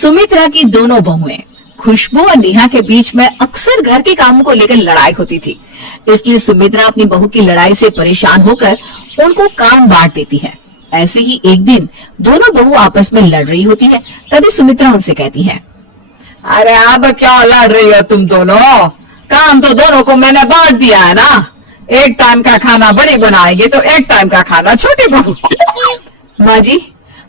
सुमित्रा की दोनों बहुएं खुशबू और नेहा के बीच में अक्सर घर के कामों को लेकर लड़ाई होती थी। इसलिए सुमित्रा अपनी बहू की लड़ाई से परेशान होकर उनको काम बांट देती है। ऐसे ही एक दिन दोनों बहू आपस में लड़ रही होती है। तभी सुमित्रा उनसे कहती है, अरे अब क्या लड़ रही हो तुम दोनों? काम तो दोनों को मैंने बांट दिया है ना। एक टाइम का खाना बड़ी बनाएगी तो एक टाइम का खाना छोटी बहू। माँ जी,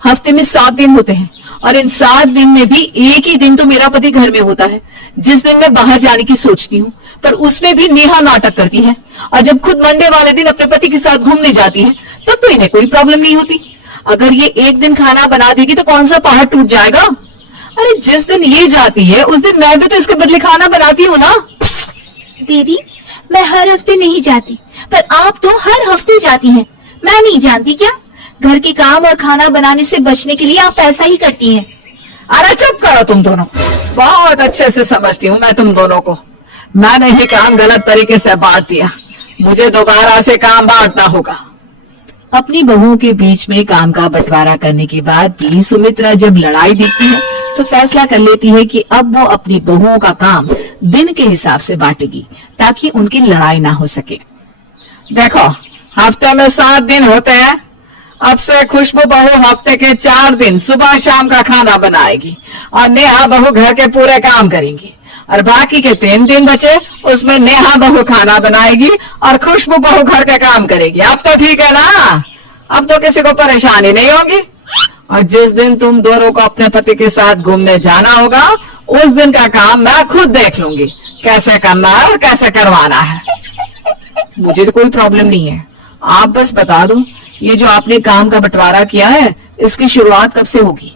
हफ्ते में 7 दिन होते हैं और इन 7 दिन में भी एक ही दिन तो मेरा पति घर में होता है, जिस दिन मैं बाहर जाने की सोचती हूँ। पर उसमें भी नेहा नाटक करती है और जब खुद मंडे वाले दिन अपने पति के साथ घूमने जाती है तब तो इन्हें कोई प्रॉब्लम नहीं होती। अगर ये एक दिन खाना बना देगी तो कौन सा पहाड़ टूट जाएगा? अरे जिस दिन ये जाती है उस दिन मैं भी तो इसके बदले खाना बनाती हूँ ना। दीदी, मैं हर हफ्ते नहीं जाती, पर आप तो हर हफ्ते जाती हैं। मैं नहीं जानती क्या? घर के काम और खाना बनाने से बचने के लिए आप ऐसा ही करती हैं। अरे चुप करो तुम दोनों। बहुत अच्छे से समझती हूँ मैं तुम दोनों को। मैंने ही काम गलत तरीके से बांट दिया। मुझे दोबारा से काम बांटना होगा। अपनी बहुओं के बीच में काम का बंटवारा करने के बाद भी सुमित्रा जब लड़ाई देखती है तो फैसला कर लेती है कि अब वो अपनी बहुओं का काम दिन के हिसाब से बांटेगी ताकि उनकी लड़ाई ना हो सके। देखो, हफ्ते में 7 दिन होते हैं। अब से खुशबू बहू हफ्ते के 4 दिन सुबह शाम का खाना बनाएगी और नेहा बहू घर के पूरे काम करेंगी। और बाकी के 3 दिन बचे उसमें नेहा बहू खाना बनाएगी और खुशबू बहू घर के काम करेगी। अब तो ठीक है ना? अब तो किसी को परेशानी नहीं होगी। और जिस दिन तुम दोनों को अपने पति के साथ घूमने जाना होगा उस दिन का काम मैं खुद देख लूंगी, कैसे करना है और कैसे करवाना है। मुझे तो कोई प्रॉब्लम नहीं है, आप बस बता दो ये जो आपने काम का बंटवारा किया है इसकी शुरुआत कब से होगी?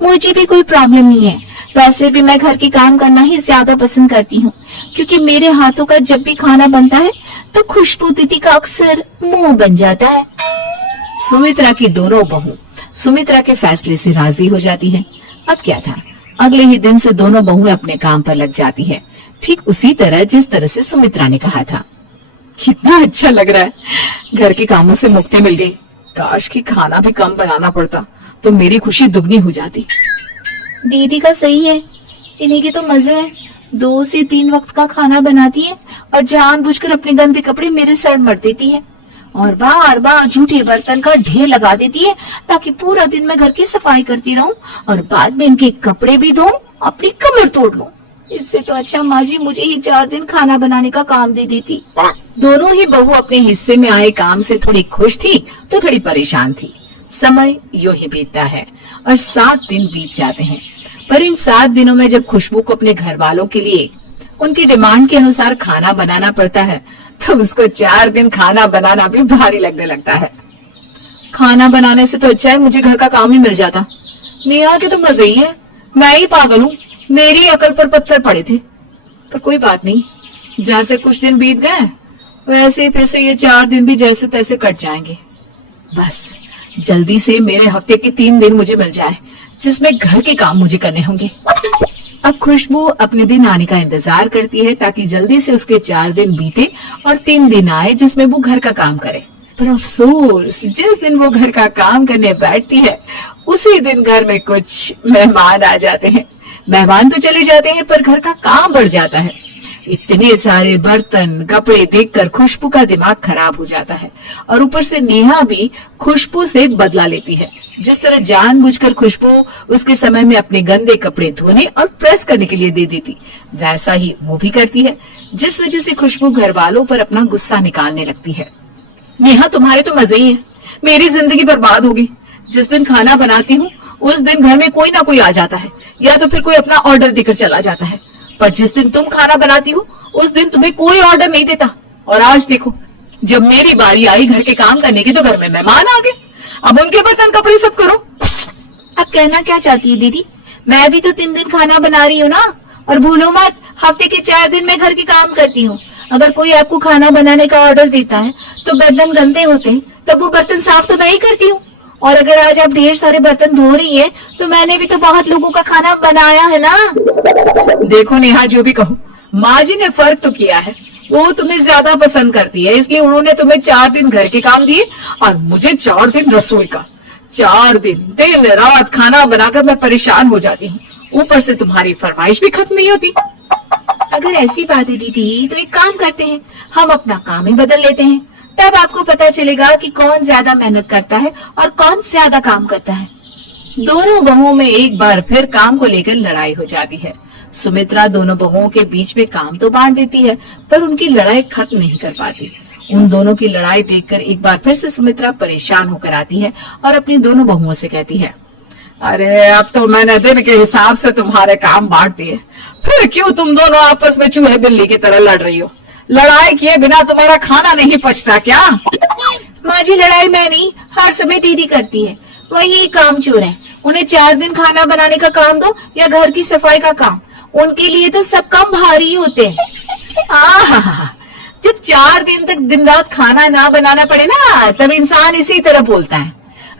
मुझे भी कोई प्रॉब्लम नहीं है। वैसे भी मैं घर के काम करना ही ज्यादा पसंद करती हूँ, क्योंकि मेरे हाथों का जब भी खाना बनता है तो खुशबू दीदी का अक्सर मुंह बन जाता है। सुमित्रा की दोनों बहू सुमित्रा के फैसले से राजी हो जाती है। अब क्या था, अगले ही दिन से दोनों बहुएं अपने काम पर लग जाती है, ठीक उसी तरह जिस तरह से सुमित्रा ने कहा था। कितना अच्छा लग रहा है, घर के कामों से मुक्ति मिल गई। काश कि खाना भी कम बनाना पड़ता तो मेरी खुशी दुगनी हो जाती। दीदी का सही है, इन्हीं के तो मजे हैं। 2 से 3 वक्त का खाना बनाती है और जानबूझकर अपने गंदे कपड़े मेरे सर मर देती है और बार बार झूठे बर्तन का ढेर लगा देती है ताकि पूरा दिन मैं घर की सफाई करती रहूं और बाद में इनके कपड़े भी धोऊं, अपनी कमर तोड़ लूं। इससे तो अच्छा माँ जी मुझे ही 4 दिन खाना बनाने का काम दे देती। दोनों ही बहू अपने हिस्से में आए काम से थोड़ी खुश थी तो थोड़ी परेशान थी। समय यूं ही बीतता है और 7 दिन बीत जाते हैं। पर इन 7 दिनों में जब खुशबू को अपने घर वालों के लिए उनकी डिमांड के अनुसार खाना बनाना पड़ता है तो उसको 4 दिन खाना बनाना भी भारी लगने लगता है। खाना बनाने से तो अच्छा है मुझे घर का काम ही मिल जाता। नेहा के तो मजे ही है, मैं ही पागल हूँ, मेरी अकल पर पत्थर पड़े थे। पर कोई बात नहीं, जैसे कुछ दिन बीत गए वैसे फिर से ये 4 दिन भी जैसे तैसे कट जाएंगे। बस जल्दी से मेरे हफ्ते के 3 दिन मुझे मिल जाए जिसमें घर के काम मुझे करने होंगे। अब खुशबू अपने दिन आने का इंतजार करती है ताकि जल्दी से उसके 4 दिन बीते और 3 दिन आए जिसमें वो घर का काम करे। पर अफसोस, जिस दिन वो घर का काम करने बैठती है उसी दिन घर में कुछ मेहमान आ जाते हैं। मेहमान तो चले जाते हैं पर घर का काम बढ़ जाता है। इतने सारे बर्तन कपड़े देखकर खुशबू का दिमाग खराब हो जाता है और ऊपर से नेहा भी खुशबू से बदला लेती है। जिस तरह जानबूझकर खुशबू उसके समय में अपने गंदे कपड़े धोने और प्रेस करने के लिए दे देती, वैसा ही वो भी करती है, जिस वजह से खुशबू घर वालों पर अपना गुस्सा निकालने लगती है। नेहा तुम्हारे तो मजे ही है, मेरी जिंदगी बर्बाद होगी। जिस दिन खाना बनाती हूँ उस दिन घर में कोई ना कोई आ जाता है या तो फिर कोई अपना ऑर्डर देकर चला जाता है, पर जिस दिन तुम खाना बनाती हो उस दिन तुम्हें कोई ऑर्डर नहीं देता। और आज देखो, जब मेरी बारी आई घर के काम करने की तो घर में मेहमान आ गए, अब उनके बर्तन कपड़े सब करो। अब कहना क्या चाहती है दीदी? मैं भी तो 3 दिन खाना बना रही हूँ ना। और भूलो मत, हफ्ते के 4 दिन मैं घर के काम करती हूँ। अगर कोई आपको खाना बनाने का ऑर्डर देता है तो बर्तन गंदे होते हैं, तब वो बर्तन साफ तो मैं ही करती हूँ। और अगर आज आप ढेर सारे बर्तन धो रही है तो मैंने भी तो बहुत लोगों का खाना बनाया है ना। देखो नेहा, जो भी कहो, माँ जी ने फर्क तो किया है। वो तुम्हें ज्यादा पसंद करती है इसलिए उन्होंने तुम्हें 4 दिन घर के काम दिए और मुझे 4 दिन रसोई का। 4 दिन रात खाना बनाकर मैं परेशान हो जाती हूँ, ऊपर से तुम्हारी फरमाइश भी खत्म नहीं होती। अगर ऐसी बात है दीदी तो एक काम करते हैं, हम अपना काम ही बदल लेते हैं, तब आपको पता चलेगा कि कौन ज्यादा मेहनत करता है और कौन ज्यादा काम करता है। दोनों बहुओं में एक बार फिर काम को लेकर लड़ाई हो जाती है। सुमित्रा दोनों बहुओं के बीच में काम तो बांट देती है, पर उनकी लड़ाई खत्म नहीं कर पाती। उन दोनों की लड़ाई देखकर एक बार फिर से सुमित्रा परेशान होकर आती है और अपनी दोनों बहुओं से कहती है, अरे अब तो मैंने दिन के हिसाब से तुम्हारे काम बांट दिए, फिर क्यों तुम दोनों आपस में चूहे बिल्ली की तरह लड़ रही हो? लड़ाई किए बिना तुम्हारा खाना नहीं पचता क्या? माँ जी, लड़ाई मैं नहीं, हर समय दीदी करती है, वही काम चोर है। उन्हें 4 दिन खाना बनाने का काम दो या घर की सफाई का काम, उनके लिए तो सब काम भारी होते हैं। आहा, जब 4 दिन तक दिन रात खाना ना बनाना पड़े ना, तब इंसान इसी तरह बोलता है।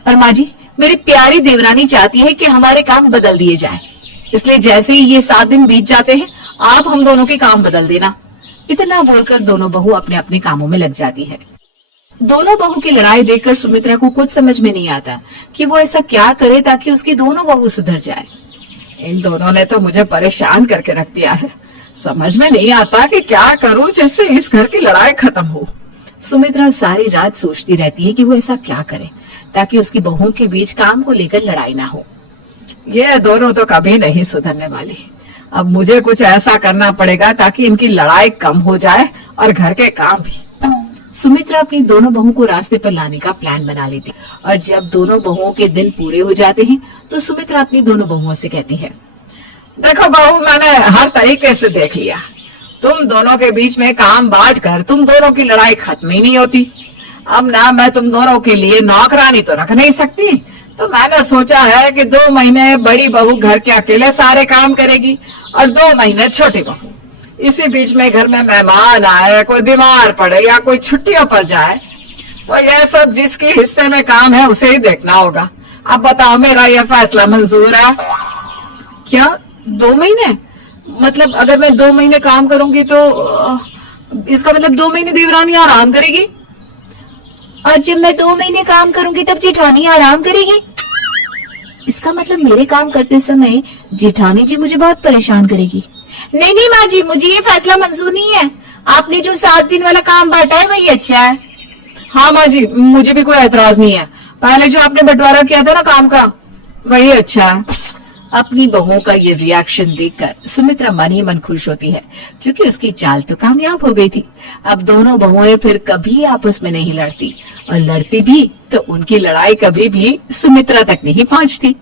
पर माँ जी, मेरी प्यारी देवरानी चाहती है कि हमारे काम बदल दिए जाएं, इसलिए जैसे ही ये 7 दिन बीत जाते हैं, आप हम दोनों के काम बदल देना। इतना बोलकर दोनों बहू अपने अपने कामों में लग जाती है। दोनों बहू की लड़ाई देखकर सुमित्रा को कुछ समझ में नहीं आता कि वो ऐसा क्या करे ताकि उसकी दोनों बहू सुधर जाए। इन दोनों ने तो मुझे परेशान करके रख दिया है, समझ में नहीं आता कि क्या करूं जिससे इस घर की लड़ाई खत्म हो। सुमित्रा सारी रात सोचती रहती है कि वो ऐसा क्या करे ताकि उसकी बहुओं के बीच काम को लेकर लड़ाई ना हो। ये दोनों तो कभी नहीं सुधरने वाली, अब मुझे कुछ ऐसा करना पड़ेगा ताकि इनकी लड़ाई कम हो जाए और घर के काम भी। सुमित्रा अपनी दोनों बहुओं को रास्ते पर लाने का प्लान बना लेती और जब दोनों बहुओं के दिन पूरे हो जाते हैं तो सुमित्रा अपनी दोनों बहुओं से कहती है, देखो बहू, मैंने हर तरीके से देख लिया, तुम दोनों के बीच में काम बांट कर तुम दोनों की लड़ाई खत्म ही नहीं होती। अब ना मैं तुम दोनों के लिए नौकरानी तो रख नहीं सकती, तो मैंने सोचा है कि 2 महीने बड़ी बहू घर के अकेले सारे काम करेगी और 2 महीने छोटी बहू। इसी बीच में घर में मेहमान आए, कोई बीमार पड़े या कोई छुट्टियों पर जाए, तो यह सब जिसके हिस्से में काम है उसे ही देखना होगा। अब बताओ, मेरा यह फैसला मंजूर है? क्या 2 महीने? मतलब अगर मैं 2 महीने काम करूंगी तो इसका मतलब 2 महीने देवरानी आराम करेगी और जब मैं 2 महीने काम करूंगी तब जेठानी आराम करेगी। इसका मतलब मेरे काम करते समय जेठानी जी मुझे बहुत परेशान करेगी। नहीं नहीं माँ जी, मुझे ये फैसला मंजूर नहीं है। आपने जो 7 दिन वाला काम बांटा है वही अच्छा है। हाँ माँ जी, मुझे भी कोई एतराज नहीं है, पहले जो आपने बंटवारा किया था ना काम का, वही अच्छा है। अपनी बहुओं का ये रिएक्शन देखकर सुमित्रा मन ही मन खुश होती है, क्योंकि उसकी चाल तो कामयाब हो गई थी। अब दोनों बहुएं फिर कभी आपस में नहीं लड़ती, और लड़ती भी तो उनकी लड़ाई कभी भी सुमित्रा तक नहीं पहुंचती।